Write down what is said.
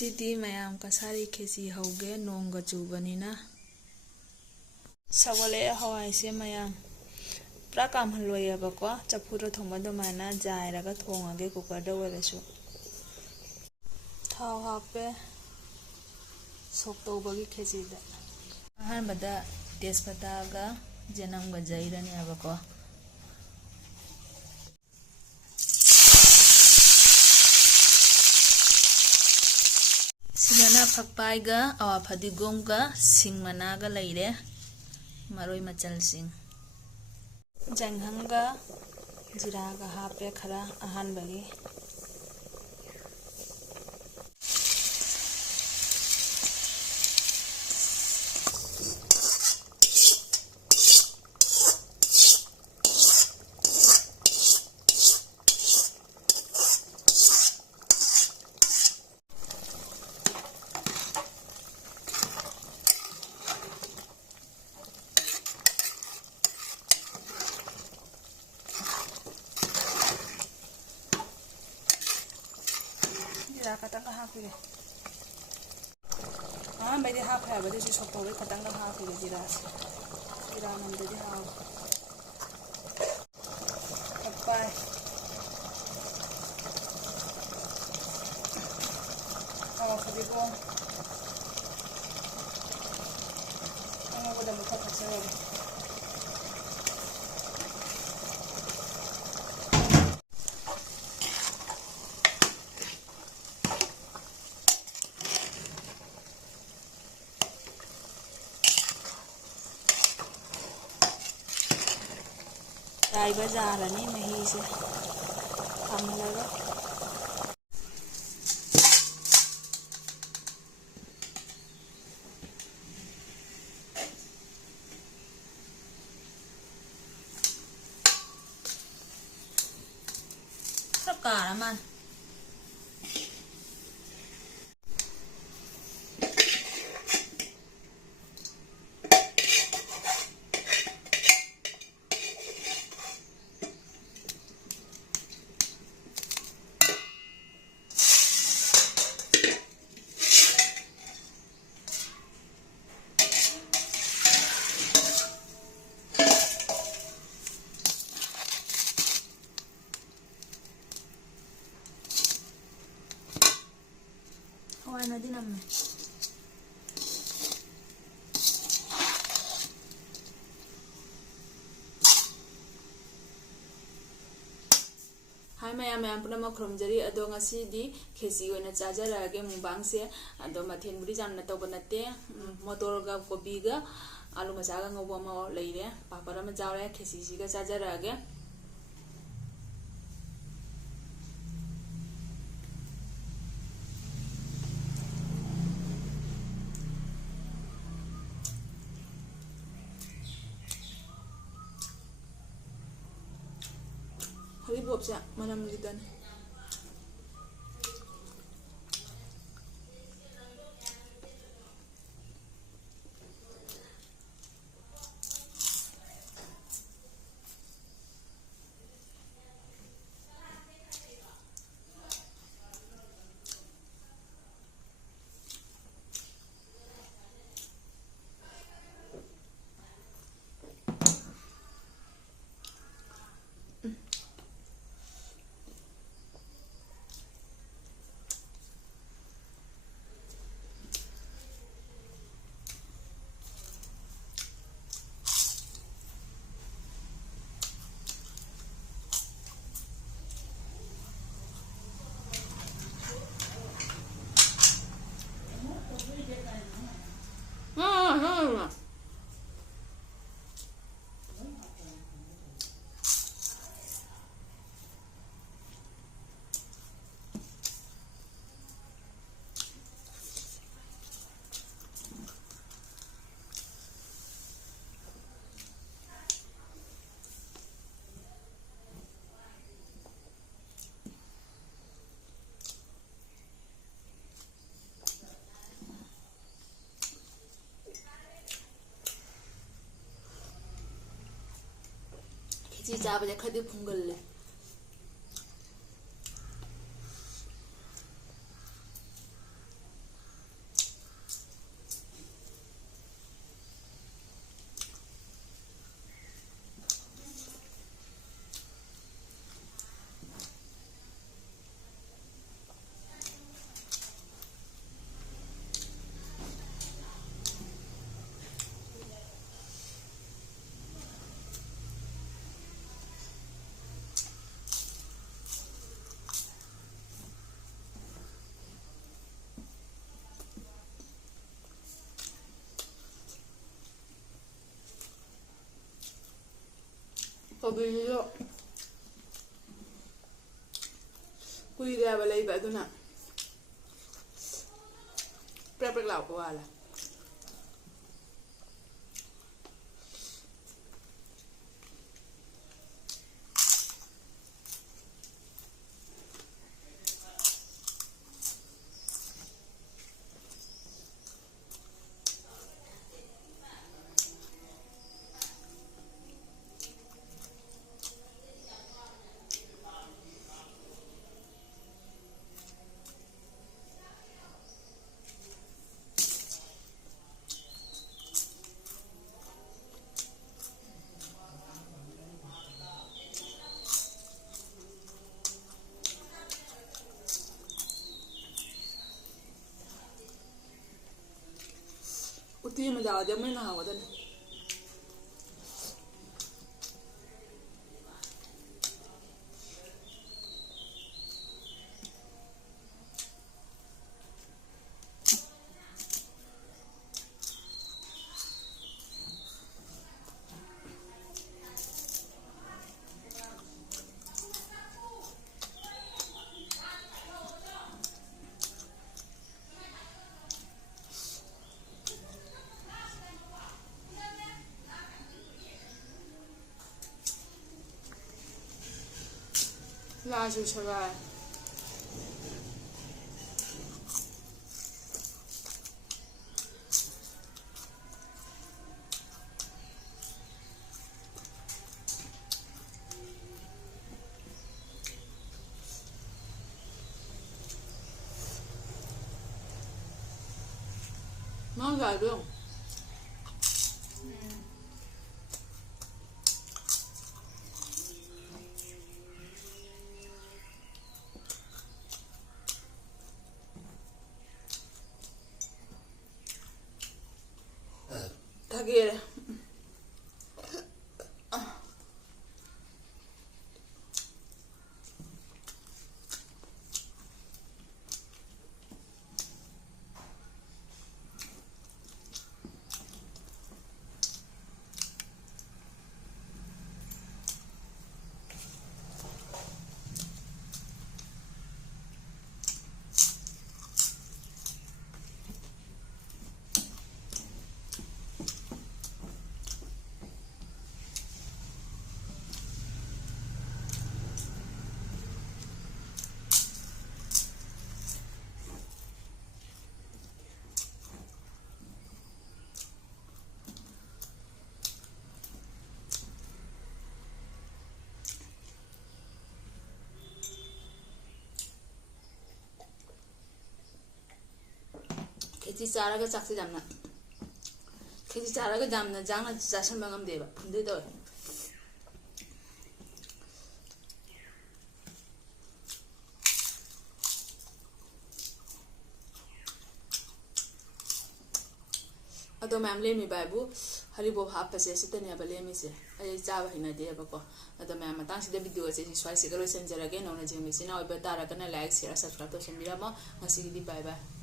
ngꯁꯤꯗꯤ ꯃꯌꯥꯝ ꯀꯁꯥꯔꯤ ꯈꯦꯆꯤ ꯍꯧꯒꯦ ꯅꯣꯡꯒ ꯆꯨꯕꯅꯤꯅ ꯁꯧꯒꯠꯂꯛꯑꯦ ꯍꯋꯥꯏꯁꯦ ꯃꯌꯥꯝ ꯄꯨꯔꯥ ꯀꯥꯝꯍꯜꯂꯣꯏꯌꯦꯕꯀꯣ ꯆꯐꯨꯗ ꯊꯣꯡꯕ ꯑꯗꯨꯃꯥꯏꯅ ꯖꯥꯏꯔꯒ ꯊꯣꯡꯉꯒꯦ ꯀꯨꯀꯔꯗ ꯑꯣꯏꯔꯁꯨ ꯊꯥꯎ ꯍꯥꯞꯄꯦ ꯁꯣꯛ ꯇꯧꯕꯒꯤ ꯈꯦꯆꯤꯗ ꯑꯍꯥꯟꯕꯗ ꯇꯦꯖꯄꯇꯥꯒ ꯖꯦꯅꯝꯒ ꯖꯩꯔꯅꯦꯕꯀꯣ ꯁꯤꯗꯅ ꯐꯛꯄꯥꯏꯒ ꯑꯋꯥ ꯐꯗꯤꯒꯣꯝꯒ ꯁꯤꯡ ꯃꯅꯥꯒ ꯂꯩꯔꯦ ꯃꯔꯣꯏ ꯃꯆꯜꯁꯤꯡ ꯖꯪꯍꯪꯒ ꯖꯤꯔꯥꯒ ꯍꯥꯞꯄꯦ ꯈꯔ ꯑꯍꯥꯟꯕꯒꯤ ꯖꯤꯔꯥ ꯈꯛꯇꯪꯒ ꯍꯥꯞꯄꯤꯔꯦ ꯑꯍꯥꯟꯕꯩꯗꯤ ꯍꯥꯞꯈ꯭ꯔꯦ ꯍꯥꯏꯕꯗꯨꯁꯨ ꯁꯣꯛ ꯇꯧꯕꯩ ꯈꯛꯇꯪꯒ ꯍꯥꯞꯄꯤꯔꯦ ꯖꯤꯔꯥꯁꯦ ꯖꯤꯔꯥ ꯅꯝꯗꯗꯤ ꯍꯥꯎꯋꯦ ꯐꯛꯄꯥꯏ ꯑꯋꯥ ꯐꯗꯤꯒꯣꯝ ꯑꯉꯧꯕꯗ ꯑꯃꯨꯛ ꯈꯔ ꯊꯛꯆꯔꯒꯦ ꯌꯥꯏꯕ ꯌꯥꯔꯅꯤ ꯃꯍꯤꯁꯦ ꯊꯝꯂꯒ khắp cả lắm anh hawai na din naman hai mayam puna khurumjari ado ngasidi khesi oina chajarage mubangse ado mathen buri jamna tawba natte motor ga kobi ga alu macha ga ngobo ma leire papara ma jawre khesi siga chajarage hari bobse manam gidan khesi chabase khadi phungalle kopi yo kui dia ba lai ba duna prep prep lau ko wala uti ma jawa de mai na hawa da la ju chaga ngon gà luôn tagiere खेची चारागा चाक्से जामना खेची चारागा जामना जाना जासन बंगम देबा फुंदे तो अदो ma'am lemme बाबू हरिबो हापसे सितने अब lemme से अय चाबा हिना देबको अदो ma'am मतांग सिदा video से स्वाइसे गलो सेंजरगे नौना जेमी सिना ओबे तारा कना लाइक शेयर सब्सक्राइब तो संबिरामो ngasi di bye bye